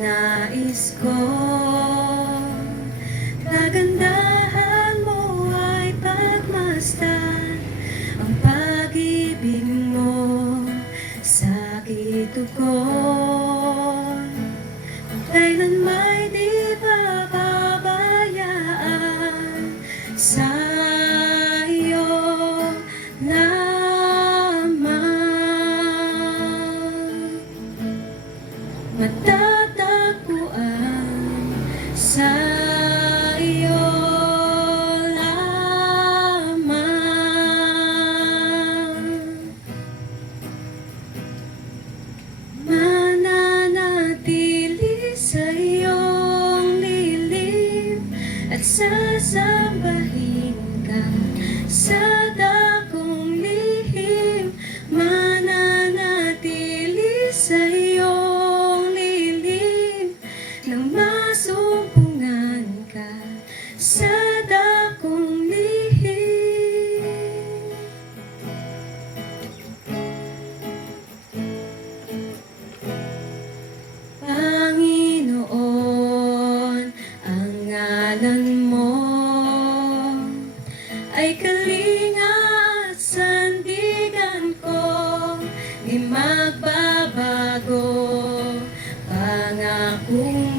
nais ko. Kagandahan mo ay pagmasdan, ang pag-ibig mo sakit tugon. Kailan may di pababayaan, sa iyo lamang matatagpuan, sa iyo lamang mananatili sa iyong lilim at sasambahin ka sa dakong lihim. Mananatili sa iyong lilim nang masumpungan ka sa dakong lihim. Panginoon, ang ngalan mo ay kalinga at sandigan ko, di magbabago. Pangako